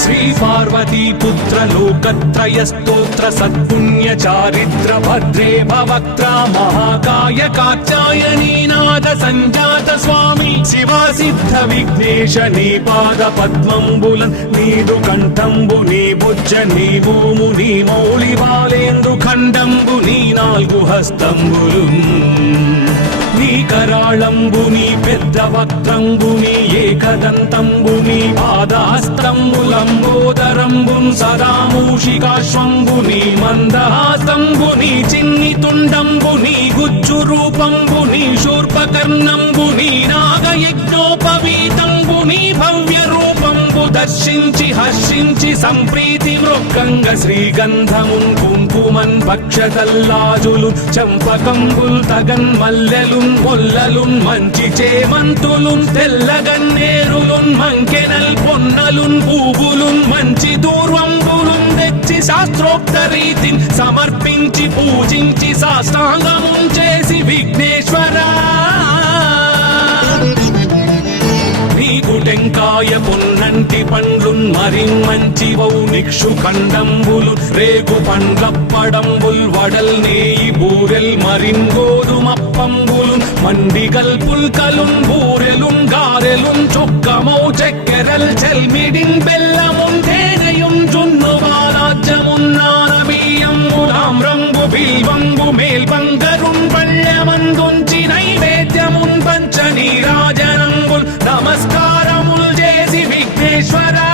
श्री पार्वती पुत्र लोकत्रय स्तोत्र सत्पुण्य चारित्र भद्रे भवक्त्रा महाकाय कात्यायनी नाद संजात स्वामी शिवा सिद्ध विघ्नेश नी पाद पद्मंबुलन नीदु कंठंबु नी बुज्ज नी भूमु नी मौళి బాలేందు ఖండంబు నీ నాలుగు హస్తంబులున్ నీ కరాళంబుని పెద్ద వక్త్రంబుని ఏకదంతంబుని పాదహస్తంబులంబోదరంబున్ సదా మూషికాశ్వంబుని మందహాసంబుని చిన్ని తుండంబుని గుజ్జు రూపంబుని శూర్పకర్ణంబుని నాగయజ్ఞోపవీతంబుని భవ్య రూపంబు దర్శించి హర్షించి సంప్రీతి వృక్కంగ శ్రీగంధమున్ కుంకుమన్ భక్షతల్లాజులు చంపకంబుల్ తగన్ మల్లెలున్ మొల్లలున్ మంచి చేమంతులున్ తెల్లగన్నేరులున్ మంకెనల్ పొన్నలున్ పూవులున్ మంచి దూర్వంబులున్ తెచ్చి శాస్త్రోక్త రీతిని సమర్పించి పూజించి సాష్టాంగమున్ చేసి విఘ్నేశ్వరా టెంకాయ పొన్నంటి పండ్లున్ మరిమంచివౌ నిక్షు ఖండంబులు రేగు పండ్లప్పడంబుల్ వడల్ నేయి బూరెల్ మరిన్ గోధుమప్పంబులు మండిగల్ పుల్కలున్ బూరెలున్ గారెలున్ చొక్కమౌ చెక్కెరల్ చెల్మిడిన్ బెల్లమున్ తేనెయున్ జున్ను బాలాజ్యమున్ నానబియ్యంబులాం రంగు బిల్వంబు మేల్బంగరున్ పళ్ళెమందుంచి నైవేద్యమున్ పంచ నీరాజనంబుల్ నమస్కారముల్ చేసి విఘ్నేశ్వరా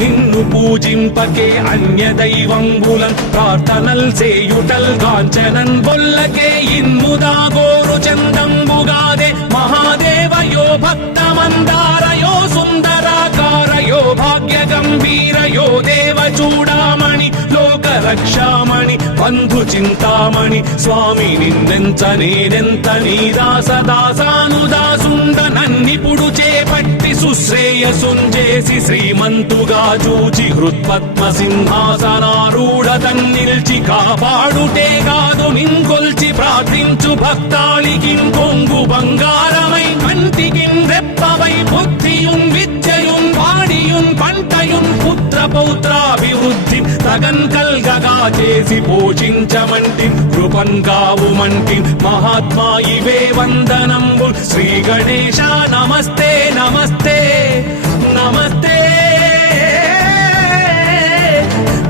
నిన్ను పూజింపకే అన్య దైవంబులన్ ప్రార్థనల్ చేయుటల్ కాంచనన్ బొల్లకే ఇన్ముదా గోరు చందంబుగాదే మహాదేవయో భక్తమందారయో సుందరాకారయో భాగ్య గంభీరయో దేవ చూడామణి లోక రక్షామణి బంధు చింతామణి స్వామి నిన్నెంత నేనెంత నీ దాసదాసానుదాసుండ నన్నిపుడు చేపట్టి సుశ్రేయసుంజేసి శ్రీమంతుగా చూచి హృత్పద్మ సింహాసనారూఢ తన్నిల్చి కాపాడుటే కాదు నింకొల్చి ప్రార్థించు భక్తాళికిన్ కొంగు బంగారమై కంటికిన్ రెప్పవై బుద్ధియున్ విద్యయున్ వాడియున్ పంటయున్ పుత్ర పౌత్రాభివృద్ధి తగన్ కల్గగా చేసి పోషించమంటి కృపన్ కావుమంటి మహాత్మా ఇవే వందనంబు శ్రీ గణేశ నమస్తే నమస్తే నమస్తే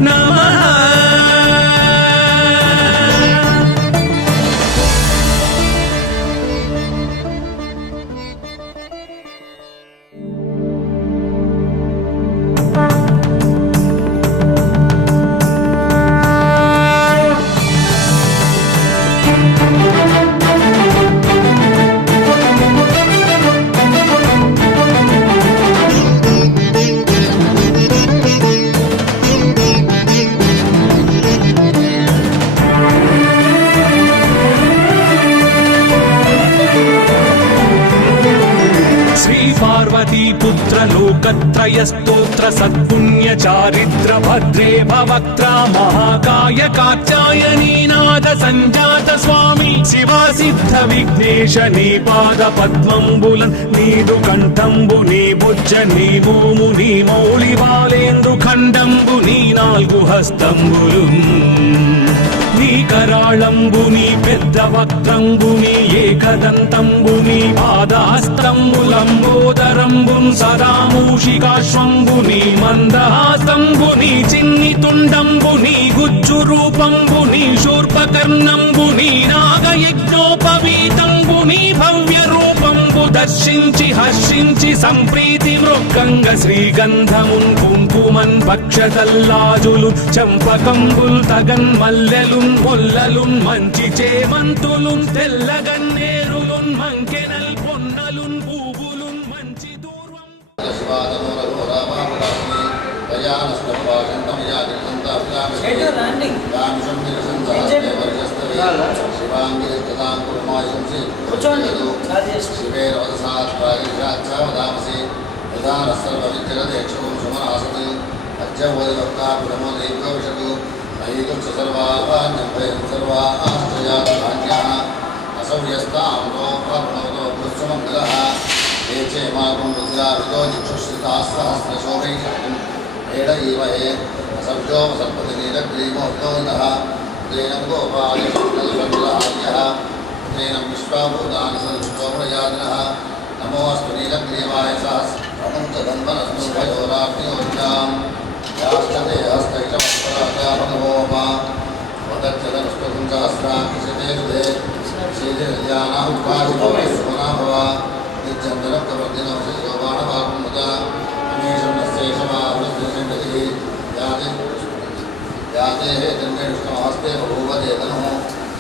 నమః पार्वती पुत्र लोकत्रय स्तोत्र सत्पुण्य चारित्र भद्रे भवक्त्रा महाकाय कात्यायनी नाद संजात स्वामी शिवा सिद्ध विघ्नेश नी पाद पद्मंबुलन नीदु कंठंबु नी बुज्ज नी भूमु नी मौళి బాలేందు ఖండంబు నీ నాలుగు హస్తంబులున్ నీ కరాళంబుని పెద్ద వక్త్రంబుని ఏకదంతంబుని పాదహస్తంబులంబోదరంబున్ సదా మూషికాశ్వంబుని మందహాసంబుని చిన్ని తుండంబుని గుజ్జు రూపంబుని శూర్పకర్ణంబుని నాగయజ్ఞోపవీతంబుని భవ్య రూపంబు దర్శించి హర్షించి సంప్రీతి వృక్కంగ శ్రీగంధమున్ కుంకుమన్ భక్షతల్లాజులు చంపకంబుల్ తగన్ మల్లెలున్ మొల్లలున్ మంచి చేమంతులున్ తెల్లగన్నేరులున్ మంకెనల్ పొన్నలున్ పూవులున్ మంచి దూర్వం ये चेमाकं रुद्राभितो चक्षुश्रितास्सहस्रशोभैषणं एड इवहे असभ्यो सर्पतिनीलग्रीमोऽभितो इतः तेनं गोपालशब्दलशब्दलार्यः तेनं विश्वाभूतानि सदृष्टोमयादिनः नमोऽस्तु नीलग्रीवाय सहस्रं च धन्वनस्नुभयोराग्नियोज्ञाम् याश्चते हस्तैषवत्पराजाभगवोमा वदच्चतनुष्टुं सहस्राक्षिषते दुधे श्रीजयानाहुकादिभवः भव नित्यन्तरक्तवर्धिनो श्रीयोबाणवाकुमुदा अमीशं नस्येषमावृत्तिः याते हे दण्डेष्टमहस्ते बभूवते तनुः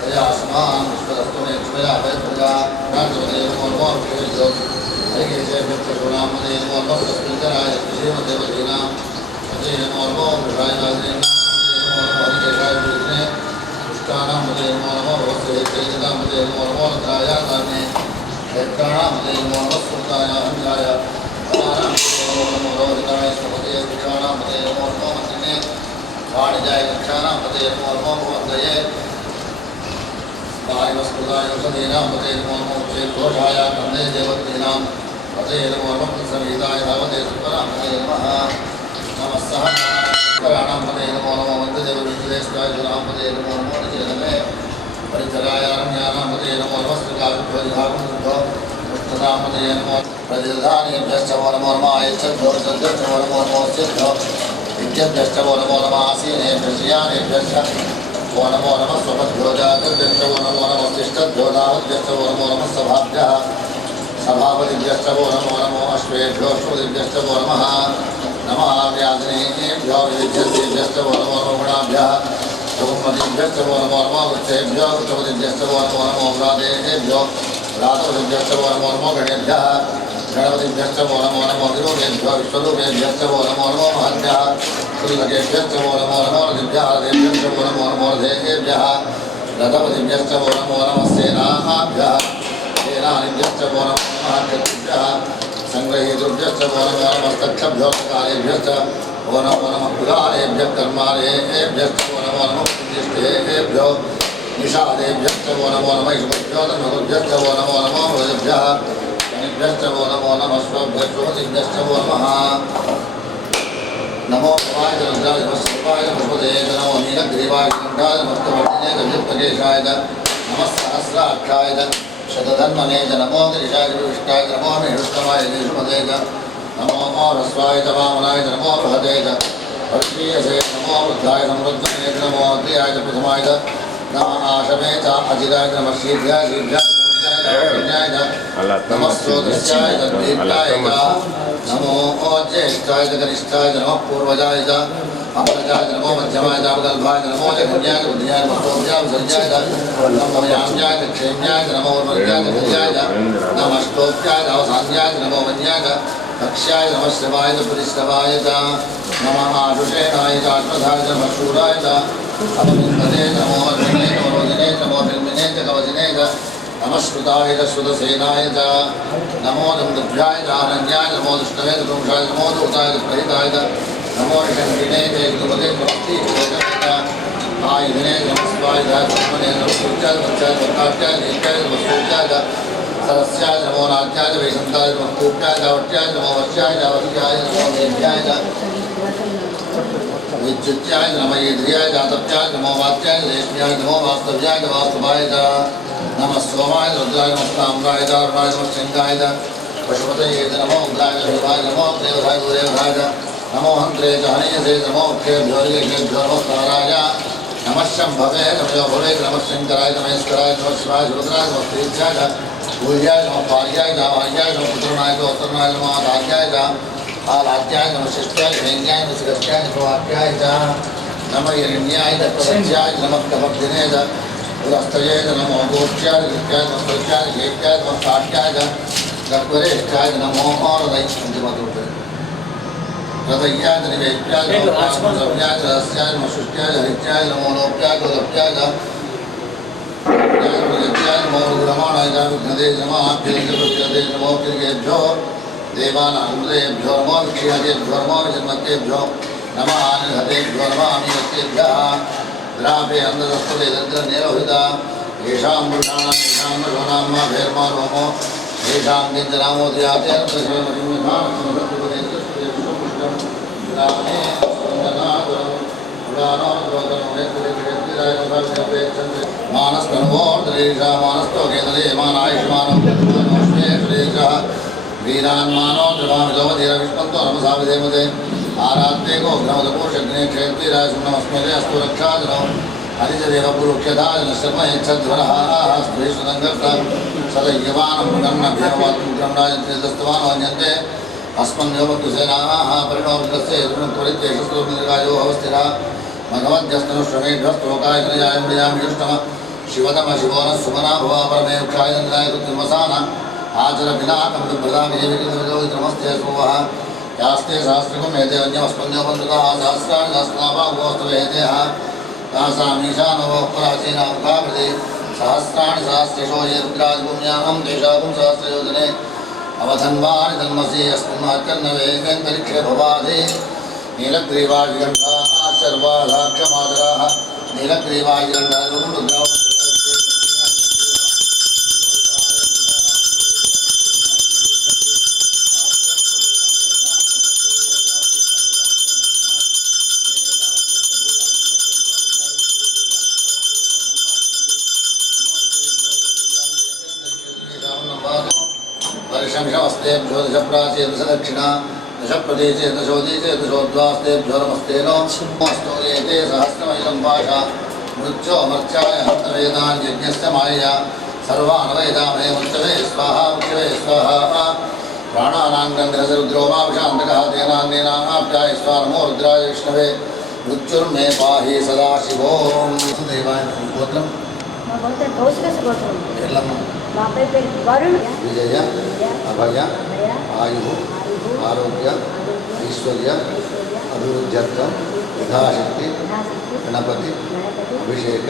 तयास्मान् विश्वदस्तुमेक्ष्मया वैप्रजा राजवदेवमोर्मोर्भेभ्यो हरिकेशेभ्यक्षुणामदेवमोर्मस्तस्मिन्तराय श्रीमदेवधीनां अजयमोर्मो मृषायवादिनेनामदेवमोर्मोहरिकेशाय विघ्ने पुष्टानामदेवमोर्मो भवस्येत्येजनामदेवमोर्मोरत्रायाताने हेत्राणामदेवमोर्मस्मृताय हन्याय अनानामदेवमोर्मोरोहिताय स्वपदे वृक्षाणामदेवमोर्मोमन्दिने वाणिजाय वृक्षाणामदेवमोर्मोभवन्दये वायुस्मृताय औषधीनामदेवमोर्मोक्षेघोषाय कन्ने देवतीनां पदेवमोर्मसंहिताय धावते सुपरामदे नमः नमः सह प्राणामदेवमोर्मो वन्ददेवविश्वेश्वराय गुणामदेवमोर्मो निजेनमे परिचरायारण्यानामदेवमोर्मस्त्रिकाविभ्यो मुक्तदामदेवमो प्रतिधानेभ्यश्च मोर्मोर्मायच्छद्भ्यो सद्भ्यश्च मोर्मोर्मोस्यद्भ्यो विद्यभ्यश्च मोर्मोर्मासीनेभ्यश्च वो नमो नमः स्वपद्भ्यो जातभ्यश्च वो नमो नमस्तिष्ठद्भ्यो दावद्भ्यश्च वो नमो नमः सभाभ्यः सभापतिभ्यश्च वो नमो नमो अश्वेभ्यो अश्वदिभ्यश्च वो नमः नमः व्याधिनेभ्यो विविध्यस्तेभ्यश्च वो नमो नमो गुणाभ्यः सुमतिभ्यश्च वो नमो नमो वृक्षेभ्यो वृक्षपतिभ्यश्च वो नमो नमो व्रातेभ्यो व्रातपतिभ्यश्च वो नमो नमो गणेभ्यः गणपतिभ्यश्च वो नमो नमो विरूपेभ्यो विश्वरूपेभ्यश्च वो नमो नमो महद्भ्यः श्रीलकेभ्यश्च वो नमो नमो रथिभ्यः रथेभ्यश्च वो नमो नमो रथेभ्यः रथपतिभ्यश्च वो नमो नमः सेनाभ्यः सेनानिभ्यश्च वो नमो नमः कृतिभ्यः संग्रहीतृभ्यश्च वो नमो नमस्तक्षभ्यो कालेभ्यश्च वो नमो नमः पुराणेभ्यः कर्माणेभ्यश्च वो नमो नमः प्रतिष्ठेभ्यो निषादेभ्यश्च वो नमो नमः ईश्वभ्यो धर्मभ्यश्च वो नमो नमो भोजभ्यः गणेभ्यश्च वो नमो नमः स्वभ्यश्च वो नमः नमो भवाय रुद्राय नमस्वाय नमस्पदे नमो नीलग्रीवाय कंठाय नमस्तवर्धिने गजप्रकेशाय नमः सहस्राक्षाय शतधन्वने नमो गिरिशाय विष्टाय नमो मेरुत्तमाय देशपदे नमो रस्वाय वामनाय नमो बृहदे वर्षीयसे नमो वृद्धाय समृद्धने नमो अग्र्याय प्रथमाय नमः आशमे च अजिराय नमः शीघ्राय शीघ्राय नमस्सोदस्याय दीर्घाय नमो ज्येष्ठाय कनिष्ठाय नमः पूर्वजाय अपरजाय नमो मध्यमाय अवगल्भाय नमो जघन्याय बुद्ध्याय नमोऽभ्यां सर्याय नमो याम्याय क्षेम्याय नमो वर्ग्याय भर्याय नमस्तोभ्याय अवसान्याय नमो वन्याय कक्ष्याय नमः शिवाय पुरिश्रवाय नमः आशुषेणाय अश्वधाय नमः शूराय अपविन्दने नमो अर्जुने नमो रोदिने नमो बिल्मिने च कवचिने नमः श्रुताय श्रुतसेनाय नमो नन्दभ्याय अनन्याय नमो दुष्टवे पुरुषाय नमो दूताय प्रहिताय नमो शङ्किने गुरुपदे नमस्ते आयुधने नमस्वाय धर्मने नमस्कृत्याय वत्साय वक्काट्याय दीर्घाय नमस्कृत्याय सरस्याय नमो नाट्याय वैशन्ताय नमस्कृत्याय दावट्याय नमो वश्याय दावट्याय नमो देव्याय विद्युत्याय नमः ईद्रियाय दातव्याय नमो वात्याय रेश्म्याय नमो वास्तव्याय वास्तवाय नमः सोमाय रुद्राय नमस्ताम्राय दारुणाय नमस्सिंहाय पशुपतये नमो उग्राय शिवाय नमो देवधाय गुरुदेवधाय नमो हन्त्रे च हनीयसे नमो मुख्येभ्यो ऋषिकेभ्यो नमस्काराय नमः शम्भवे नमो भवे नमः शङ्कराय नमस्काराय नमः शिवाय रुद्राय नमस्तेभ्याय भूयाय नमः पार्याय नमः पुत्रनाय उत्तरनाय नमः आधार्याय आलाद्याय नमः शिष्टाय हेन्द्याय नमः शिरस्याय नमः वाक्याय नमः हिरण्याय तत्त्वज्याय नमः कमर्दिने पुरस्तये नमो गोप्याय विद्याय नमस्कृत्याय घेप्याय नमः काट्याय गत्वरेष्ठाय नमो रथयाय निवेद्याय नमः सव्याय रहस्याय नमः शुष्ट्याय हरित्याय नमो लोप्याय गोलप्याय नमो रुद्रमाणाय विघ्नदे नमः आभ्यदे नमो किर्गेभ्यो देवानामुदेभ्यो नमो विक्षेभ्यो नमो विजन्मतेभ्यो नमः आनिहतेभ्यो नमः अमीयतेभ्यः द्रापे अंधस्तुले दद्रनेरोहिता येषां पुरुषाणां येषां पशूनां मा भेर्मा रोमो येषां किञ्चनामोदयाते वीरान् मानो द्रवामिदोमधीरविष्णन्तो नमसाविधेमते आरात्ते गोघ्नमदपोषग्ने क्षेत्रीराय सुम्नमस्मते अस्तु रक्षाजनो हरिजदेव पुरुक्षधाजनशर्मयच्छध्वरः स्त्रीष्वदङ्गर्थ सदय्यमानं गन्नभ्यमवात्मुग्रं राजन्त्रेदस्तवान् वन्यन्ते अस्मन्योमकुसेनाः परिणोर्गस्य त्वरित्येषस्तोर्निर्गायो अवस्थिरः भगवद्यस्तनुश्रमेभ्यस्तोकाय तनयाय मृयामि युष्टम शिवतम शिवो नः सुमना भवा परमे वृक्षाय नन्दाय कृत्रिमसाना आचर विनाकं विप्रदामिनमस्ते सोवः यास्ते सहस्रकं एतेवन्यमस्मन्योपन्दतः सहस्राणि सहस्रनाभागोस्तवेदेः तासामीशानवपराचीनामुखाकृते सहस्राणि सहस्रशो ये रुद्रादिपुण्याहं तेषां सहस्रयोजने अवधन्वानि तन्मसि अस्मिन्माच्चन्नवेगन्तरिक्षे भवाधि नीलग्रीवाजिगण्डाः सर्वाधाक्षमादराः नीलग्रीवाजिगण्डाः वर्षमिषमस्तेभ्यो दशप्राचेदश दक्षिणा दशप्रदेशे दशोदीचे दशोद्वास्तेभ्यो नमस्ते नमस्तु एते सहस्रमैलं पाशा मृत्यो मर्त्याय हन्तवेदान् यज्ञस्य मायया सर्वान् वेदामहे मृत्यवे स्वाहा प्राणानां गन्धरसरुद्रो माभिषान्तकः तेनान्येनाप्याय स्वा नमो रुद्राय विष्णवे मृत्युर्मे पाहि सदा शिवों देवाय गोत्रं विजय अभय आयु आरोग्य ऐश्वर्य अभिवृद्ध्यर्थं यथाशक्ति गणपति अभिषेक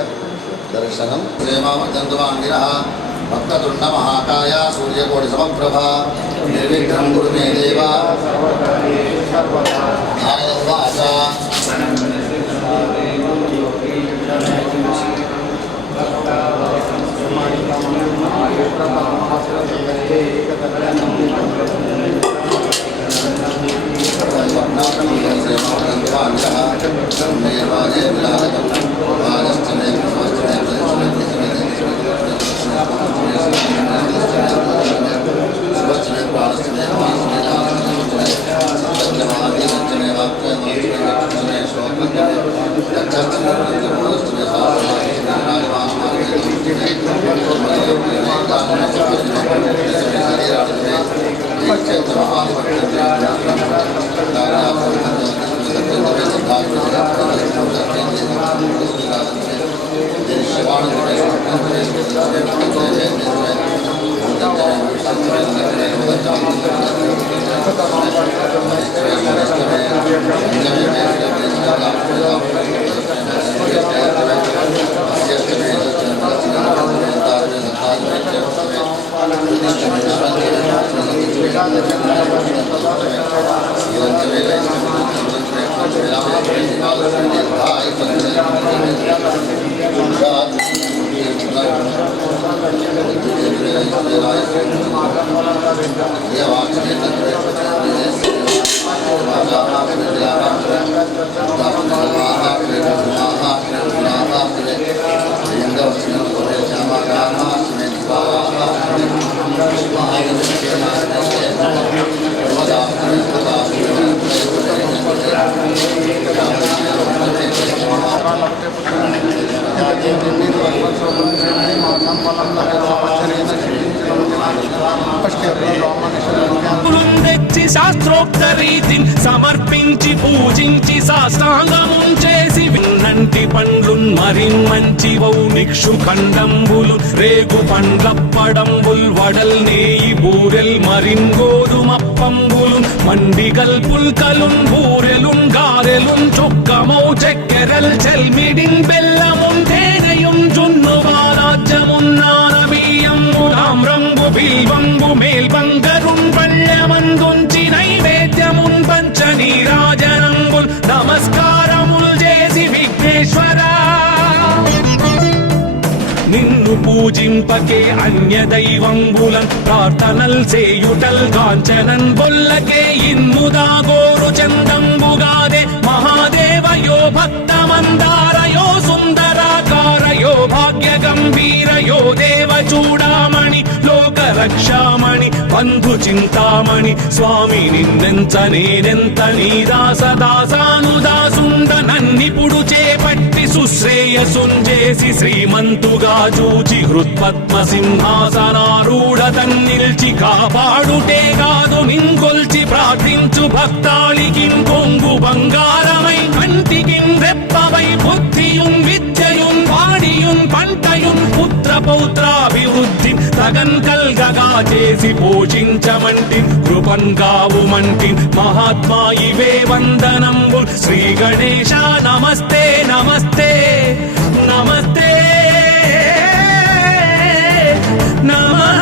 दर्शनं प्रेमावर्धन्तमाङ्गिरः भक्ततुण्डमहाकाय सूर्यकोटिसमप्रभा निर्विघ्नं कुरु मे देव नारदवाचा తెచ్చి శాస్త్రోక్త రీతిని సమర్పించి పూజించి సాష్టాంగముం చేసి విన్నంటి పండ్లున్ మరిన్ మంచివౌ నిక్షు ఖండంబులు రేగు పండ్లప్పడంబుల్ వడల్ నేయి బూరెల్ మరిన్ గోధుమప్పంబులు మండిగల్ పుల్కలున్ బూరెలున్ గారెలున్ చుక్కమౌ చెక్కెరల్ చెల్మిడిన్ బెల్లమున్ తేనెయున్ జున్ను బాలాజ్యమున్ నానబియ్యంబు తామ్రంబు బిల్వంబు మేల్బంగరున్ పళ్ళమందుంచి నైవేద్యమున్ పంచనీరాజనంబుల్ నమస్కారముల్ చేసి విఘ్నేశ్వరా నిన్ను పూజ పూజింపకే అన్య దైవంబులన్ ప్రార్థనల్ చేయుటల్ కాంచనన్ బొల్లకే ఇన్ముదా గోరు చందంబుగాదే మహాదేవయో భక్తమందారయో సుందరాకారయో భాగ్య గంభీరయో దేవ చూడామణి లోక రక్షామణి బంధు చింతామణి స్వామి నిన్నెంత నేనెంత నీ దాసదాసానుదాసుండ నన్నిపుడు చేపట్టి సుశ్రేయసుంజేసి శ్రీమంతుగా చూచి హృత్పద్మ సింహాసనారూఢ తన్నిల్చి కాపాడుటే కాదు నింకొల్చి ప్రార్థించు భక్తాళికిం కొంగు బంగారమై కంటికిం రెప్పవై బుద్ధియుం విద్యయుం వాడియుం పంటయుం పుత్ర పౌత్రాభివృద్ధి తగన్ కల్గగా చేసి పోషించమంటి కృపన్ కావుమంటి మహాత్మా ఇవే వందనంబు శ్రీ గణేశ నమస్తే నమస్తే నమస్తే నమః.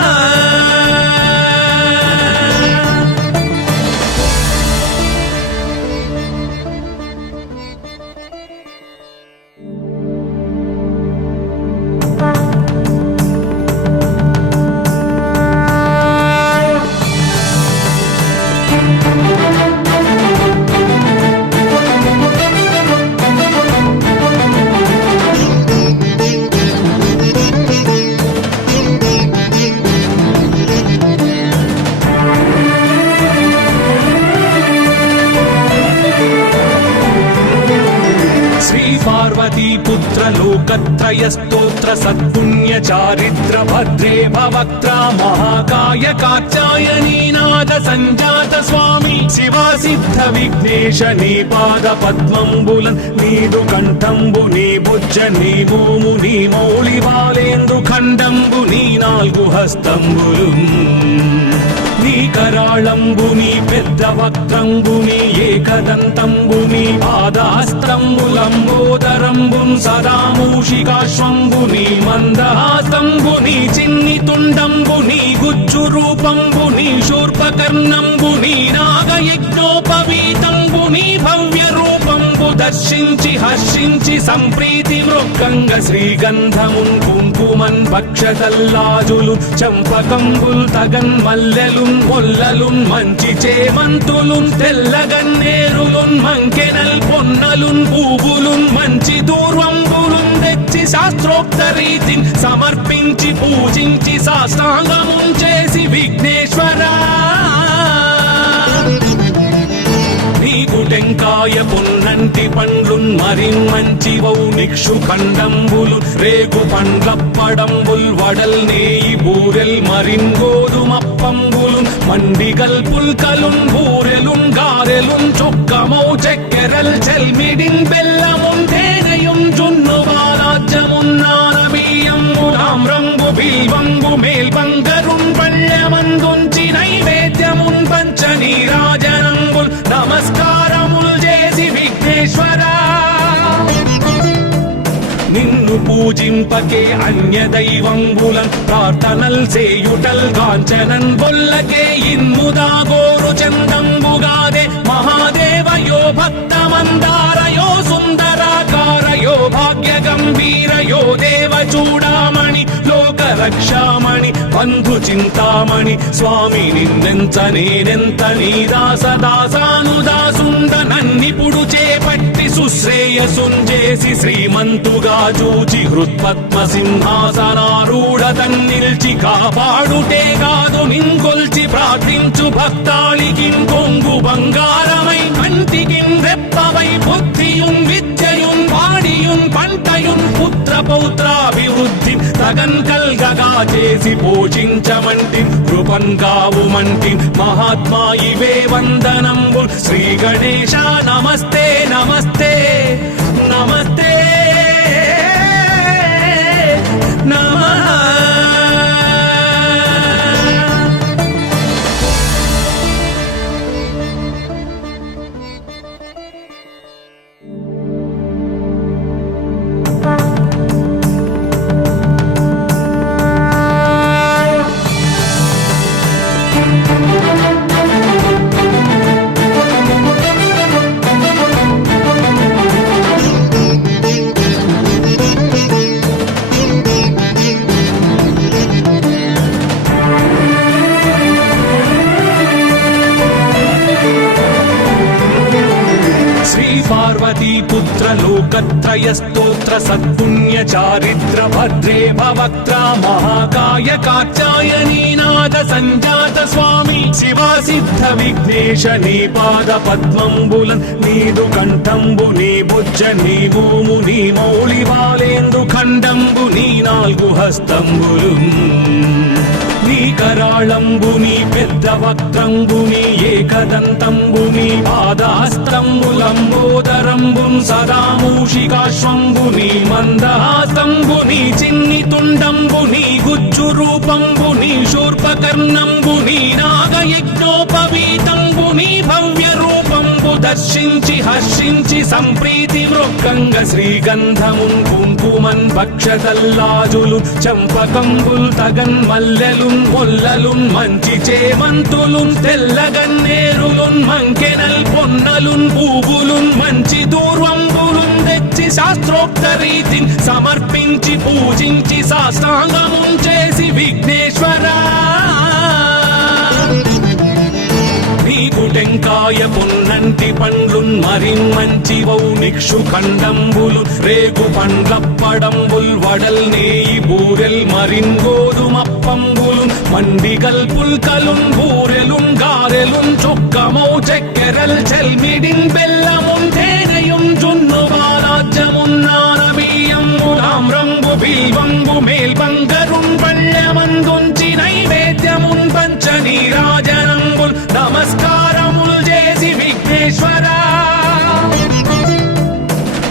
पुत्र लोकत्रय स्तोत्र सत्पुण्य चारित्र भद्रे भवक्त्र महाकाय कात्यायनी नाद संजात स्वामी शिवा सिद्ध विघ्नेश नी पाद पद्मंबुलन् नीदु कंठंबु नी भुज नी भूमु नी मौळि बालेंदु खंडंबु नी नाल्गु हस्तंबुलु నీ కరాళంబుని పెద్ద వక్త్రంబుని ఏకదంతంబుని పాదాస్తంబులంబోదరంబున్ సదా మూషికాశ్వంబుని మందహాస్తంబుని చిన్ని తుండంబుని గుజ్జు రూపంబుని శూర్పకర్ణంబుని నాగయజ్ఞోపవీతంబుని భవ్య రూపంబు దర్శించి హర్షించి సంప్రీతి మృక్కంగ శ్రీగంధమున్ కుంకుమన్ భక్షతల్లాజులు చంపకంబుల్ తగన్ మల్లెలున్ మొల్లలున్ మంచి చేమంతులున్ తెల్లగన్నేరులున్ మంకెనల్ పొన్నలున్ పూవులున్ మంచి దూర్వంబులున్ తెచ్చి శాస్త్రోక్త రీతిని సమర్పించి పూజించి సాష్టాంగమున్ చేసి విఘ్నేశ్వరా నీకు టెంకాయ పున్నంటి పండ్లున్ మరిన్ మంచివౌ నిక్షు ఖండంబులు రేగు పండ్లప్పడంబుల్ వడల్ నేయి బూరెల్ మరిన్ గోధుమప్పంబులు మండిగల్ పుల్కలున్ బూరెలున్ గారెలున్ చొక్కమౌ చెక్కెరల్ చెల్మిడిన్ బెల్లమున్ తేనెయున్ జున్ను బాలాజ్యమున్ నానబియ్యంబు తామ్రంబు బిల్వంబు మేల్బంగరున్ పళ్ళమందుంచి నైవేద్యమున్ పంచ నీరాజనంబుల్ నమస్కారముల్ చేసి విఘ్నేశ్వరా నిన్ను పూజింపకే అన్య దైవంబులన్ ప్రార్థనల్ చేయుటల్ కాంచనన్ బొల్లకే ఇన్ముదా గోరు చందంబుగాదే మహాదేవయో భక్తమందారయో సుందరాకారయో భాగ్య గంభీరయో దేవ చూడామణి లోక రక్షామణి బంధు చింతామణి స్వామి నిన్నెంత నేనెంత నీ దాసదాసానుదాసుండ నన్నిపుడు చేపట్టి సుశ్రేయసుంజేసి శ్రీమంతుగా చూచి హృత్పద్మ సింహాసనారూఢ తన్నిల్చి కాపాడుటే కాదు నింకొల్చి ప్రార్థించు భక్తాళికిం కొంగు బంగారమై కంటికిం రెప్పవై బుద్ధియుం విద్యయుం వాడియుం పంటయుం పుత్ర పౌత్రాభివృద్ధి తగన్ కల్గగా చేసి పోషించమంటి కృపన్ కావుమంటి మహాత్మా ఇవే వందనంబు శ్రీ గణేశ నమస్తే నమస్తే నమస్తే నమః. पार्वती पुत्र लोकत्रय स्तोत्र सत्पुण्य चारिद्र भद्रे भवक्त्रा महाकाय कात्यायनी नाद संजात स्वामी शिवा सिद्ध विघ्नेश नी पाद पद्मंबुलन नीदु कंठंबु नी बुज्ज नी भूमु नी मौళి బాలేందు ఖండంబు నీ నాలుగు హస్తంబులు నీ కరాళంబు నీ పెద్ద వక్త్రంబు నీ ఏకదంతంబు నీ పాదహస్తంబులంబోదరంబు సదా మూషికాశ్వంబు నీ మందహాసంబు నీ చిన్ని తుండంబు నీ గుజ్జు రూపంబు నీ శూర్పకర్ణంబు నీ నాగయజ్ఞోపవీతంబు నీ భవ్య రూపంబు దర్శించి హర్షించి సంప్రీతి మృక్కంగ శ్రీగంధమున్ కుంకుమన్ భక్షతల్లాజులు చంపకంబుల్ తగన్ మల్లెలున్ మొల్లలున్ మంచి చేమంతులున్ తెల్లగన్నేరులున్ మంకెనల్ పొన్నలున్ పూవులున్ మంచి దూర్వంబులున్ తెచ్చి శాస్త్రోక్త రీతిని సమర్పించి పూజించి సాష్టాంగమున్ చేసి విఘ్నేశ్వరా నీకు టెంకాయ పొన్నంటి పండ్లున్ మరిన్మంచివౌ నిక్షు ఖండంబులు రేగు పండ్లప్పడంబుల్ వడల్ నేయి బూరెల్ మరిన్ గోధుమప్పంబులు మండిగల్ పుల్కలున్ బూరెలున్ గారెలున్ చుక్కమౌ చెక్కెరల్ చెల్మిడిన్ బెల్లమున్ తేనెయున్ జున్ను బాలాజ్యమున్ నానబియ్యంబులామ్రంబు బిల్వంబు మేల్బంగరున్ పళ్ళమందుంచి నైవేద్యమున్ పంచ నీరాజనంబుల్ నమస్కారముల్ చేసి విఘ్నేశ్వరా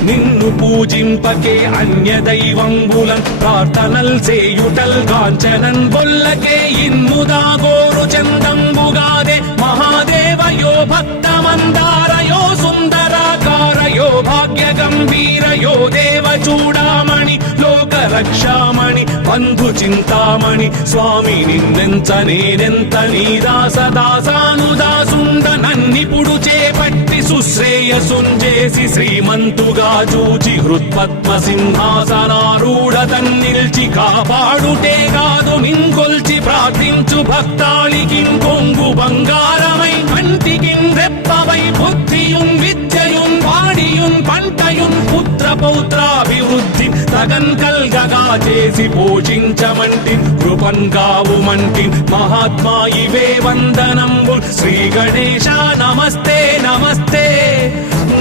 నిన్ను పూజింపకే అన్య దైవంబులన్ ప్రార్థనల్ చేయుటల్ కాంచనన్ బొల్లకే ఇన్ముదా గోరు చందంబుగాదే మహాదేవయో భక్తమందారయో సుందరాకారయో భాగ్య గంభీరయో దేవ చూడామణి లోక రక్షామణి బంధు చింతామణి స్వామి నిన్నెంత నేనెంత నీ దాసదాసానుదాసుండ నన్నిపుడు చేపట్టి సుశ్రేయసుంజేసి శ్రీమంతుగా చూచి హృత్పద్మ సింహాసనారూఢ తన్నిల్చి కాపాడుటే కాదు నింకొల్చి ప్రార్థించు భక్తాళికి కొంగు బంగారమై కంటికి రెప్పవై బుద్ధియున్ విద్యయున్ వాడియున్ పంటయున్ పుత్ర పౌత్రాభివృద్ధి తగన్ కల్గగా చేసి పోషించమంటి కృపన్ కావుమంటి మహాత్మా ఇవే వందనంబు శ్రీ గణేశ నమస్తే నమస్తే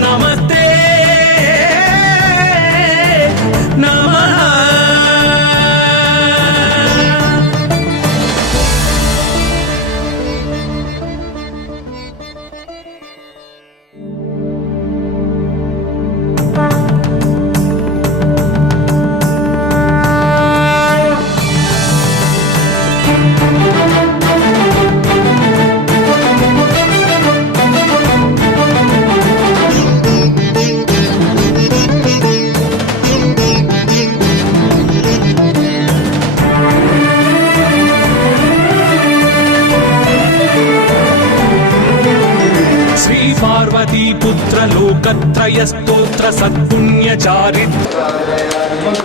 నమస్తే నమః पार्वती पुत्र लोकत्रय स्तोत्र सत्पुण्य चारिद्र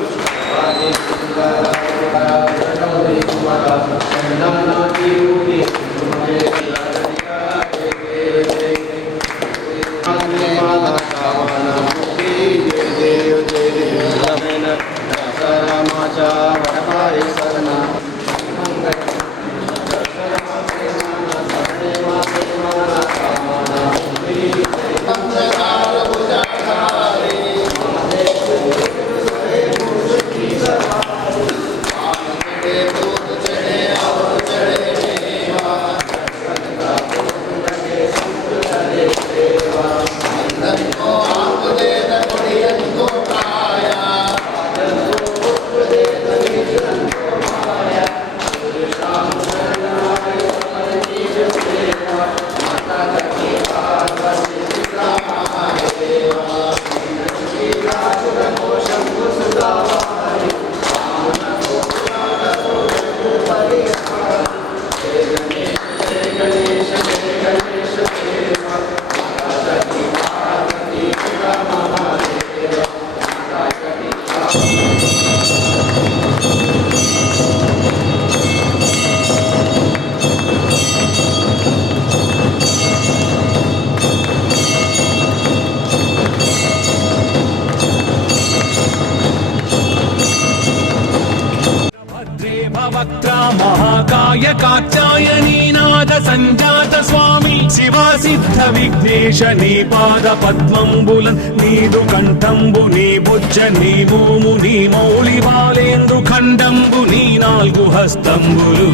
సహాయ కాత్యాయనీనాథ సంజాత స్వామి శివా సిద్ధ విఘ్నేశ నీ పాద పద్మంబులన్ నీదు కంఠంబు నీ బుజ్జ నీ భూము నీ మౌళి బాలేంద్రు ఖండంబు నీ నాలుగు హస్తంబులు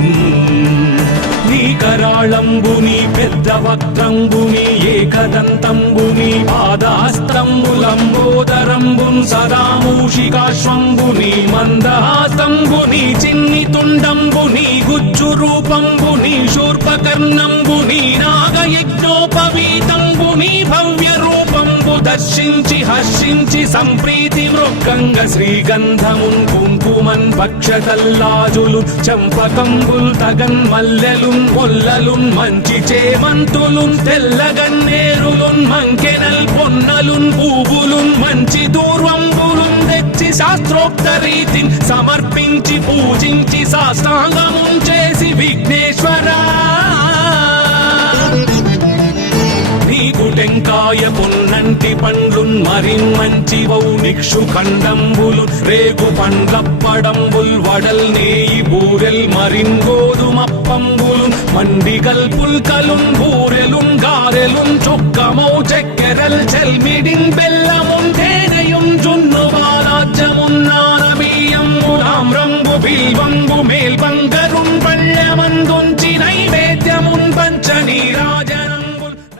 నీ కరాళంబు నీ పెద్ద వక్త్రంబు నీ ఏకదంతంబు నీ పాదాస్తంబులంబోదరంబున్ సదా మూషికాశ్వంబు నీ మందహాస్తంబు నీ చిన్ని తుండంబు నీ గుజ్జు రూపంబు నీ శూర్పకర్ణంబు నీ నాగయజ్ఞోపవీతంబు నీ భవ్య రూపంబు దర్శించి హర్షించి సంప్రీతి మృక్కంగ శ్రీగంధమున్ కుంకుమన్ భక్షతల్లాజులు చంపకంబుల్ తగన్ మల్లెలున్ మొల్లలున్ మంచి చేమంతులున్ తెల్లగన్నేరులున్ మంకెనల్ పొన్నలున్ పూవులున్ మంచి దూర్వంబులున్ తెచ్చి శాస్త్రోక్త రీతిని సమర్పించి పూజించి సాష్టాంగమున్ చేసి విఘ్నేశ్వరా నీకు టెంకాయ పొన్నంటి పండ్లున్ మరిన్ మంచి వౌ నిక్షు ఖండంబులు రేగు పండ్లప్పడంబుల్ వడల్ నేయి బూరెల్ మరిన్ గోధుమప్పంబులు మండిగల్ పుల్కలున్ బూరెలున్ గారెలున్ చొక్కమౌ చెక్కెరల్ చెల్మిడిన్ బెల్ల